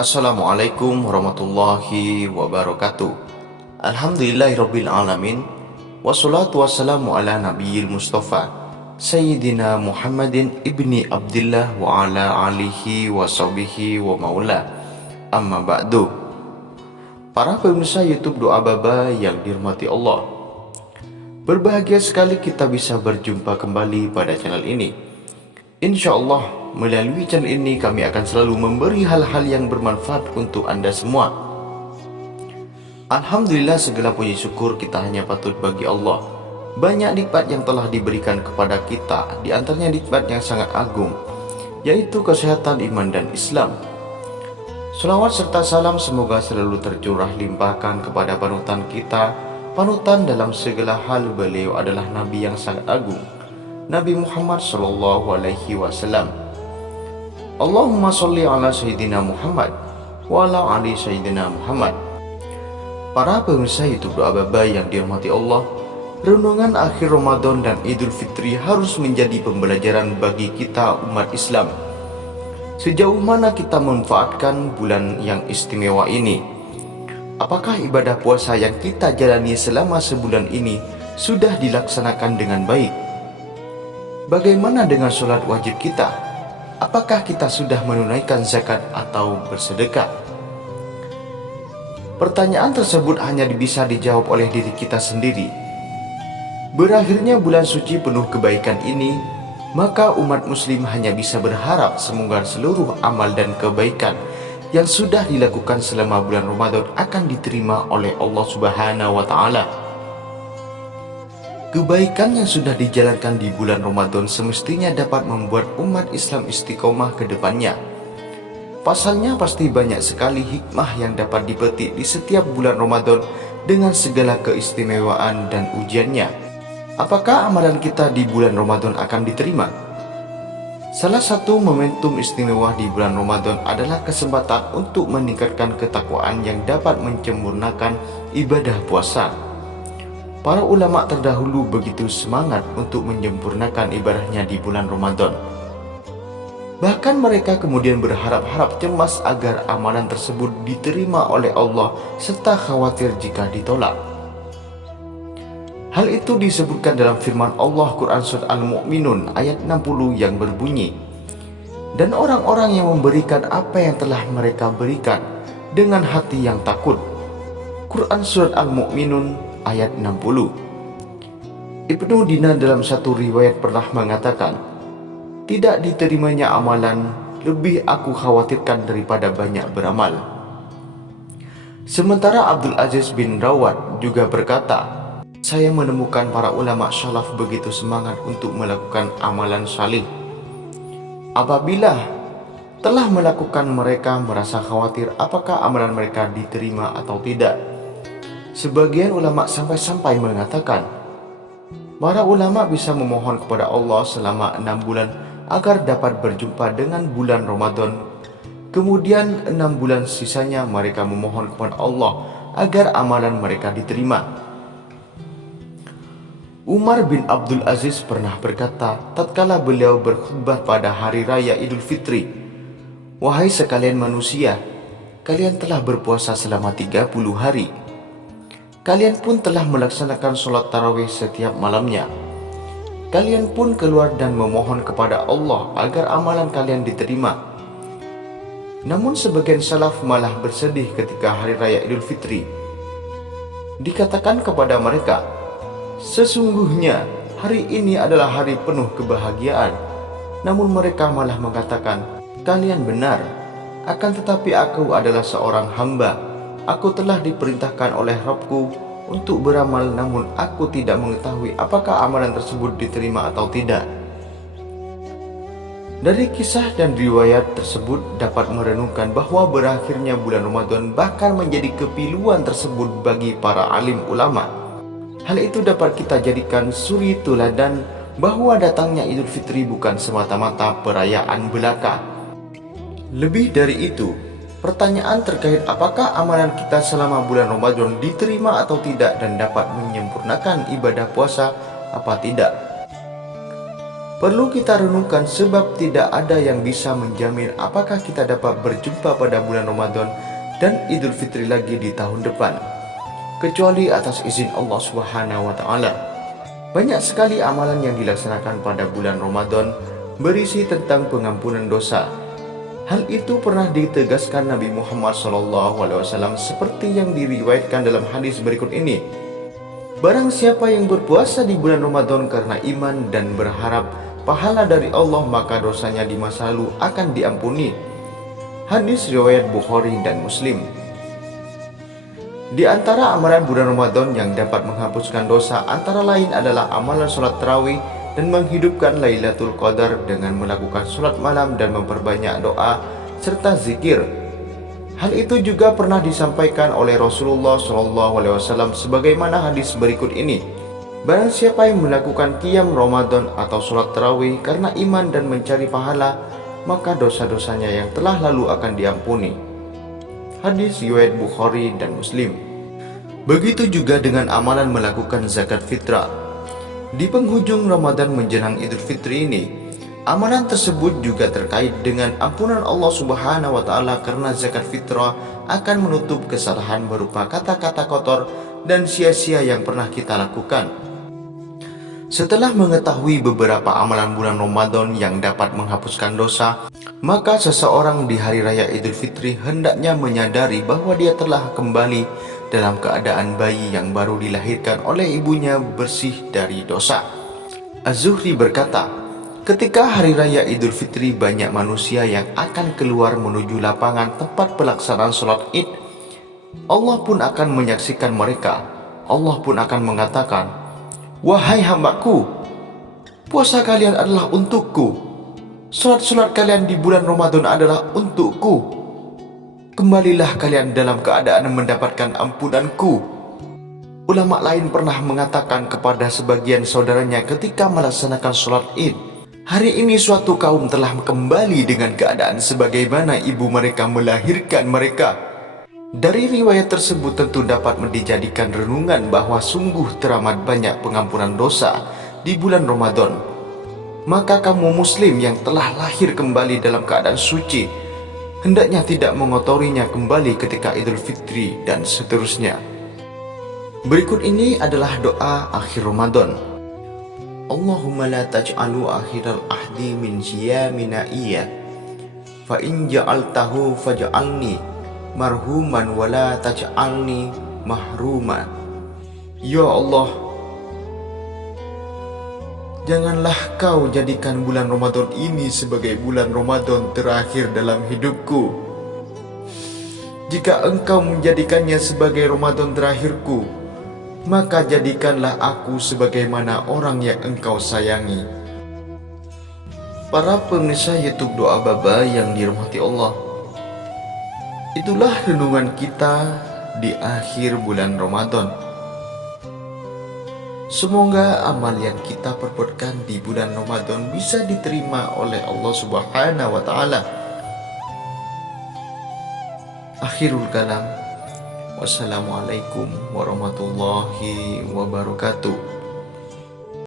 Assalamualaikum warahmatullahi wabarakatuh. Alhamdulillahirabbil alamin. Wassalatu wassalamu ala nabiyil mustafa Sayyidina Muhammadin ibni Abdillah wa ala alihi wa sahbihi wa maula. Amma ba'du. Para pemirsa YouTube Doa Baba yang dirahmati Allah, berbahagia sekali kita bisa berjumpa kembali pada channel ini. Insya Allah, melalui channel ini kami akan selalu memberi hal-hal yang bermanfaat untuk Anda semua. Alhamdulillah, segala puji syukur kita hanya patut bagi Allah. Banyak nikmat yang telah diberikan kepada kita, di antaranya nikmat yang sangat agung, yaitu kesehatan iman dan Islam. Selawat serta salam semoga selalu tercurah limpahkan kepada panutan kita, panutan dalam segala hal. Beliau adalah Nabi yang sangat agung, Nabi Muhammad Sallallahu Alaihi Wasallam. Allahumma sholli ala Sayyidina Muhammad wa ala ali Sayyidina Muhammad. Para pemirsa YouTube Doa Baba yang dirahmati Allah, renungan akhir Ramadan dan Idul Fitri harus menjadi pembelajaran bagi kita umat Islam. Sejauh mana kita memanfaatkan bulan yang istimewa ini? Apakah ibadah puasa yang kita jalani selama sebulan ini sudah dilaksanakan dengan baik? Bagaimana dengan sholat wajib kita? Apakah kita sudah menunaikan zakat atau bersedekah? Pertanyaan tersebut hanya bisa dijawab oleh diri kita sendiri. Berakhirnya bulan suci penuh kebaikan ini, maka umat muslim hanya bisa berharap semoga seluruh amal dan kebaikan yang sudah dilakukan selama bulan Ramadan akan diterima oleh Allah Subhanahu wa Ta'ala. Kebaikan yang sudah dijalankan di bulan Ramadan semestinya dapat membuat umat Islam istiqomah ke depannya. Pasalnya pasti banyak sekali hikmah yang dapat dipetik di setiap bulan Ramadan dengan segala keistimewaan dan ujiannya. Apakah amalan kita di bulan Ramadan akan diterima? Salah satu momentum istimewa di bulan Ramadan adalah kesempatan untuk meningkatkan ketakwaan yang dapat menyempurnakan ibadah puasa. Para ulama terdahulu begitu semangat untuk menyempurnakan ibadahnya di bulan Ramadan. Bahkan mereka kemudian berharap-harap cemas agar amalan tersebut diterima oleh Allah serta khawatir jika ditolak. Hal itu disebutkan dalam firman Allah Quran Surat Al-Mu'minun ayat 60 yang berbunyi, "Dan orang-orang yang memberikan apa yang telah mereka berikan dengan hati yang takut." Quran Surat Al-Mu'minun ayat 60. Ibnu Dina dalam satu riwayat pernah mengatakan, "Tidak diterimanya amalan lebih aku khawatirkan daripada banyak beramal." Sementara Abdul Aziz bin Rawat juga berkata, "Saya menemukan para ulama salaf begitu semangat untuk melakukan amalan salih. Apabila telah melakukan, mereka merasa khawatir apakah amalan mereka diterima atau tidak. Sebagian ulama sampai-sampai mengatakan, para ulama bisa memohon kepada Allah selama 6 bulan agar dapat berjumpa dengan bulan Ramadan. Kemudian 6 bulan sisanya mereka memohon kepada Allah agar amalan mereka diterima." Umar bin Abdul Aziz pernah berkata tatkala beliau berkhutbah pada hari raya Idul Fitri, "Wahai sekalian manusia, kalian telah berpuasa selama 30 hari. Kalian pun telah melaksanakan sholat tarawih setiap malamnya. Kalian pun keluar dan memohon kepada Allah agar amalan kalian diterima. Namun sebagian salaf malah bersedih ketika hari raya Idul Fitri. Dikatakan kepada mereka, sesungguhnya hari ini adalah hari penuh kebahagiaan. Namun mereka malah mengatakan, kalian benar, akan tetapi aku adalah seorang hamba. Aku telah diperintahkan oleh Rabbku untuk beramal, namun aku tidak mengetahui apakah amalan tersebut diterima atau tidak." Dari kisah dan riwayat tersebut dapat merenungkan bahwa berakhirnya bulan Ramadan bahkan menjadi kepiluan tersebut bagi para alim ulama. Hal itu dapat kita jadikan suri teladan bahwa datangnya Idul Fitri bukan semata-mata perayaan belaka. Lebih dari itu, pertanyaan terkait apakah amalan kita selama bulan Ramadan diterima atau tidak dan dapat menyempurnakan ibadah puasa apa tidak. Perlu kita renungkan sebab tidak ada yang bisa menjamin apakah kita dapat berjumpa pada bulan Ramadan dan Idul Fitri lagi di tahun depan, kecuali atas izin Allah Subhanahu wa taala. Banyak sekali amalan yang dilaksanakan pada bulan Ramadan berisi tentang pengampunan dosa. Hal itu pernah ditegaskan Nabi Muhammad SAW seperti yang diriwayatkan dalam hadis berikut ini. Barang siapa yang berpuasa di bulan Ramadan karena iman dan berharap pahala dari Allah, maka dosanya di masa lalu akan diampuni. Hadis riwayat Bukhari dan Muslim. Di antara amalan bulan Ramadan yang dapat menghapuskan dosa antara lain adalah amalan sholat tarawih dan menghidupkan Lailatul Qadar dengan melakukan sholat malam dan memperbanyak doa serta zikir. Hal itu juga pernah disampaikan oleh Rasulullah SAW sebagaimana hadis berikut ini. Barang siapa yang melakukan qiyam Ramadan atau sholat tarawih karena iman dan mencari pahala, maka dosa-dosanya yang telah lalu akan diampuni. Hadis riwayat Bukhari dan Muslim. Begitu juga dengan amalan melakukan zakat fitrah. Di penghujung Ramadan menjelang Idul Fitri ini, amalan tersebut juga terkait dengan ampunan Allah Subhanahu wa taala karena zakat fitrah akan menutup kesalahan berupa kata-kata kotor dan sia-sia yang pernah kita lakukan. Setelah mengetahui beberapa amalan bulan Ramadan yang dapat menghapuskan dosa, maka seseorang di hari raya Idul Fitri hendaknya menyadari bahwa dia telah kembali dalam keadaan bayi yang baru dilahirkan oleh ibunya bersih dari dosa. Az-Zuhri berkata, ketika hari raya Idul Fitri banyak manusia yang akan keluar menuju lapangan tempat pelaksanaan sholat id. Allah pun akan menyaksikan mereka. Allah pun akan mengatakan, "Wahai hambaku, puasa kalian adalah untukku. Sholat-sholat kalian di bulan Ramadan adalah untukku. Kembalilah kalian dalam keadaan mendapatkan ampunanku." Ulama lain pernah mengatakan kepada sebagian saudaranya ketika melaksanakan sholat id, "Hari ini suatu kaum telah kembali dengan keadaan sebagaimana ibu mereka melahirkan mereka." Dari riwayat tersebut tentu dapat dijadikan renungan bahwa sungguh teramat banyak pengampunan dosa di bulan Ramadan. Maka kamu muslim yang telah lahir kembali dalam keadaan suci, hendaknya tidak mengotorinya kembali ketika Idul Fitri dan seterusnya. Berikut ini adalah doa akhir Ramadan. Allahumma la taj'alu akhiral ahdi min siyamina iya, fa in ja'altahu faj'alni marhuman wala taj'alni mahruman. Ya Allah, janganlah kau jadikan bulan Ramadan ini sebagai bulan Ramadan terakhir dalam hidupku. Jika engkau menjadikannya sebagai Ramadan terakhirku, maka jadikanlah aku sebagaimana orang yang engkau sayangi. Para pemirsa YouTube Doa Baba yang dirahmati Allah, itulah renungan kita di akhir bulan Ramadan. Semoga amal yang kita perbuatkan di bulan Ramadan bisa diterima oleh Allah Subhanahu wa taala. Akhirul kalam. Wassalamualaikum warahmatullahi wabarakatuh.